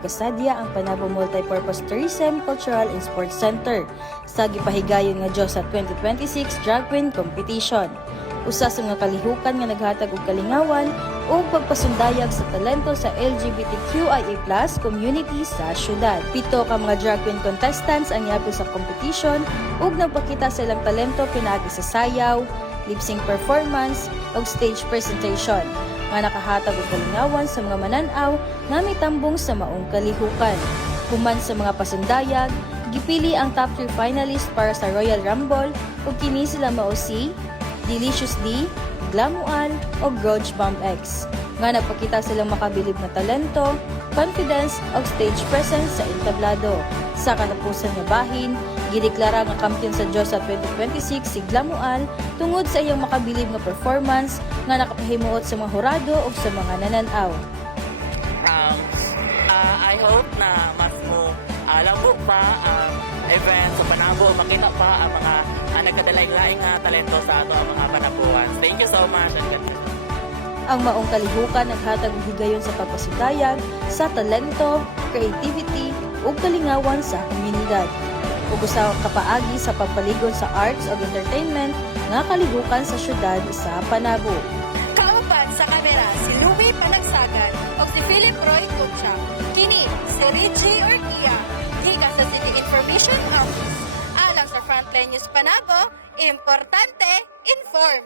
nagkasadya ang Panabo Multipurpose Tourism, Cultural and Sports Center sa gipahigayon nga Diyosa 2026 Drag Queen Competition. Usa sa mga kalihukan nga naghatag og kalingawan ug pagpasundayag sa talento sa LGBTQIA+ community sa syudad. 7 ka mga drag queen contestants ang niapil sa competition ug nagpakita sa ilang talento pinaagi sa sayaw, lip-sync performance ug stage presentation nga nakahatag og kalingawan sa mga mananaw nga mitambong sa maong kalihukan. Human sa mga pasundayag, gipili ang top 3 finalists para sa Royal Rumble ug kini sila mao si Delicious D, Glamual o Grudge Bomb X nga nagpakita silang makabilib na talento, confidence o stage presence sa entablado. Sa katapusan nga bahin, gideklara nga kampiyon sa Diyosa 2026 si Glamual tungod sa iyang makabilib nga performance nga nakapahimuot sa mga hurado o sa mga nananaw. I hope na mas mo labo pa ang event sa Panabo, makita pa ang mga nagkadalaing-laing na talento sa ato ang mga Panabuan. Thank you so much. Ang maong kalihukan naghatag og higayon sa pagpasundayag sa talento, creativity ug kalingawan sa komunidad. Ug usa ka paagi sa pagpaligon sa arts ug entertainment nga kalihukan sa syudad sa Panabo. Kauban sa kamera si Louie Panagsagan o si Philip Roy Concha. Kini si Richie Orquia, gikan sa City Information Office. Alang sa Frontline News Panabo, importante, inform.